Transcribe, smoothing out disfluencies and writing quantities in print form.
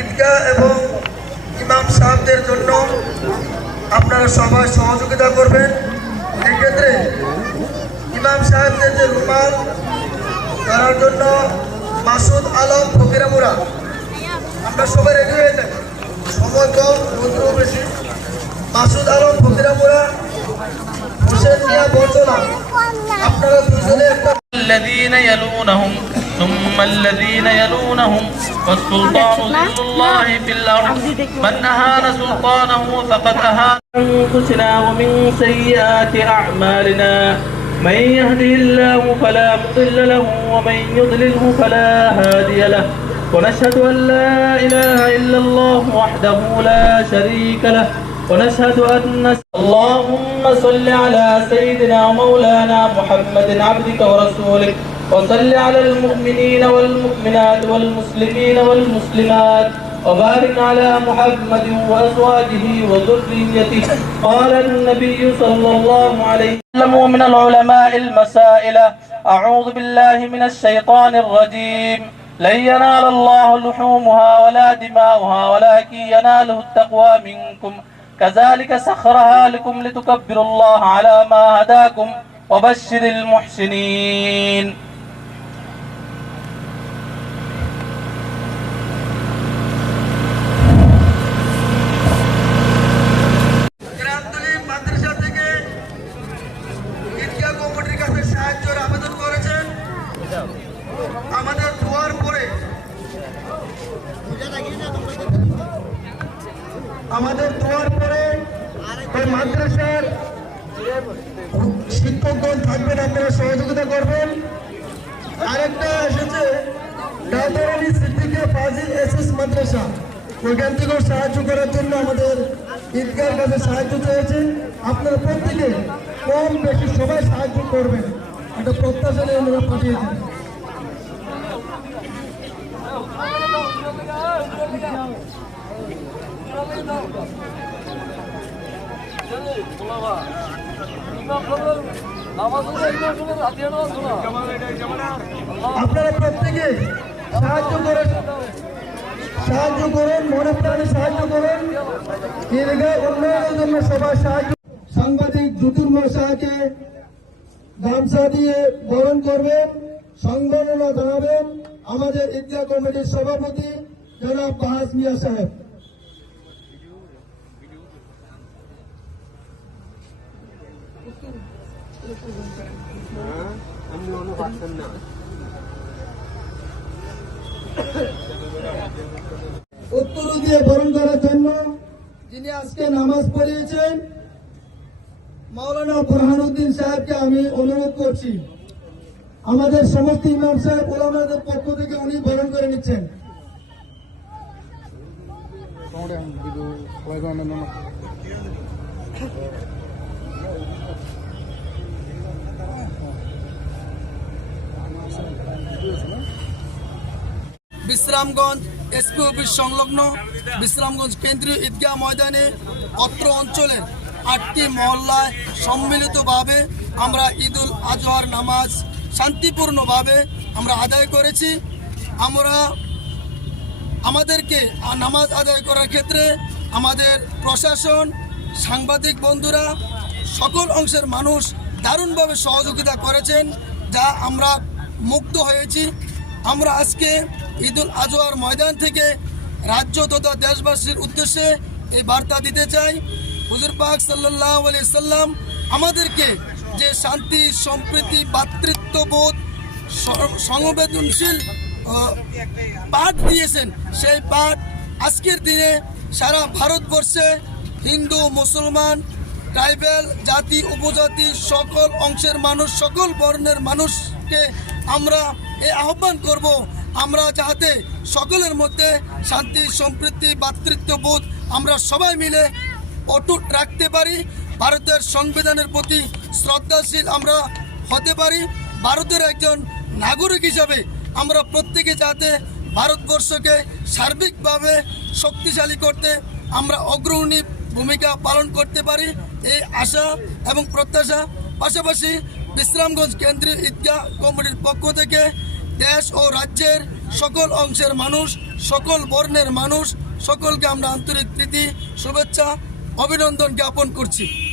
ঈদগাহ এবং ইমাম সাহেবদের জন্য আপনারা সবাই সহযোগিতা করবেন। এই ক্ষেত্রে ইমাম সাহেবদের যে রুমাল করার জন্য মাসুদ আলম ফকিরামুরা, আমরা সবাই রেডি হয়ে যাই, সময় কম রৌদ্র বেশি। মাসুদ আলম ফকিরামুরা, হোসেন মিয়া বলছলা, আপনারা দুজনে একটা الذين يلونهم ثم الذين يلونهم والسلطان ذل الله في الأرض من أهان سلطانه فقد أهان أنفسنا ومن سيئات أعمالنا من يهده الله فلا مضل له ومن يضلله فلا هادي له ونشهد أن لا إله إلا الله وحده لا شريك له ونشهد أن اللهم صل على سيدنا ومولانا محمد عبدك ورسولك وصل على المؤمنين والمؤمنات والمسلمين والمسلمات وبارك على محمد وأزواجه وذريته. قال النبي صلى الله عليه وسلم من العلماء المسائل: أعوذ بالله من الشيطان الرجيم. لن ينال الله لحومها ولا دماؤها ولكن يناله التقوى منكم. كذلك سخرها لكم لتكبروا الله على ما هداكم وبشر المحسنين. আমাদের দোয়ার পরে ওই মাদ্রাসার শিক্ষকগণ থাকবেন, আপনারা সহযোগিতা করবেন। আরেকটা এসেছে ডাক্তার আলী সিদ্দিকী ফাজিল এসএস মাদ্রাসা, ওইখান থেকেও সাহায্য করার জন্য আমাদের ঈদগাহের কাছে সাহায্য চেয়েছেন। আপনারা প্রত্যেকে কম বেশি সবাই সাহায্য করবেন, একটা প্রত্যাশা নিয়ে ওনারা পাঠিয়েছেন। আপনারা প্রত্যেকে সাহায্য করুন, মনে প্রাণে সাহায্য করুন। ঈদগাহ উন্নয়নের জন্য সবাই সাহায্য। সাংবাদিক জ্যোতির্ময় শাহকে গামছা দিয়ে বরণ করবেন, সংবর্ধনা জানাবেন আমাদের ঈদগাহ কমিটির সভাপতি জনাব বাহাস মিয়া সাহেব। উত্তর দিয়ে বরণ করার জন্য যিনি আজকে নামাজ পড়িয়েছেন মাওলানা বুরহানুদ্দিন সাহেবকে আমি অনুরোধ করছি। আমাদের সমস্ত ইমাম সাহেব ওলামাদের পক্ষ থেকে উনি বরণ করে নিচ্ছেন। বিশ্রামগঞ্জ এসপি অফিস সংলগ্ন বিশ্রামগঞ্জ কেন্দ্রীয় ঈদগাহ ময়দানে অত্র অঞ্চলের 8টি মহল্লায় সম্মিলিতভাবে আমরা ঈদুল আজহার নামাজ শান্তিপূর্ণভাবে আমরা আদায় করেছি। আমাদেরকে নামাজ আদায় করার ক্ষেত্রে আমাদের প্রশাসন, সাংবাদিক বন্ধুরা, সকল অংশের মানুষ দারুণভাবে সহযোগিতা করেছেন, যা আমরা মুগ্ধ হয়েছি। আমরা আজকে ঈদুল আজহার ময়দান থেকে রাজ্য তথা দেশবাসীর উদ্দেশ্যে এই বার্তা দিতে চাই। হুজুর পাক সাল্লাল্লাহু আলাইহি সাল্লাম আমাদেরকে যে শান্তি, সম্প্রীতি, ভ্রাতৃত্ববোধ, সংবেদনশীল পাঠ দিয়েছেন, সেই পাঠ আজকের দিনে সারা ভারতবর্ষে হিন্দু, মুসলমান, ট্রাইবেল, জাতি, উপজাতি, সকল অংশের মানুষ, সকল বর্ণের মানুষকে আমরা এই আহ্বান করব, আমরা যাতে সকলের মধ্যে শান্তি, সম্প্রীতি, ভ্রাতৃত্ববোধ আমরা সবাই মিলে অটুট রাখতে পারি। ভারতের সংবিধানের প্রতি শ্রদ্ধাশীল আমরা হতে পারি। ভারতের একজন নাগরিক হিসাবে আমরা প্রত্যেকে যাতে ভারতবর্ষকে সার্বিকভাবে শক্তিশালী করতে আমরা অগ্রণী ভূমিকা পালন করতে পারি, এই আশা এবং প্রত্যাশা। পাশাপাশি বিশ্রামগঞ্জ কেন্দ্রীয় ঈদগাহ কমিটির পক্ষ থেকে দেশ ও রাজ্যের সকল অংশের মানুষ, সকল বর্ণের মানুষ, সকলকে আমরা আন্তরিক প্রীতি, শুভেচ্ছা, অভিনন্দন জ্ঞাপন করছি।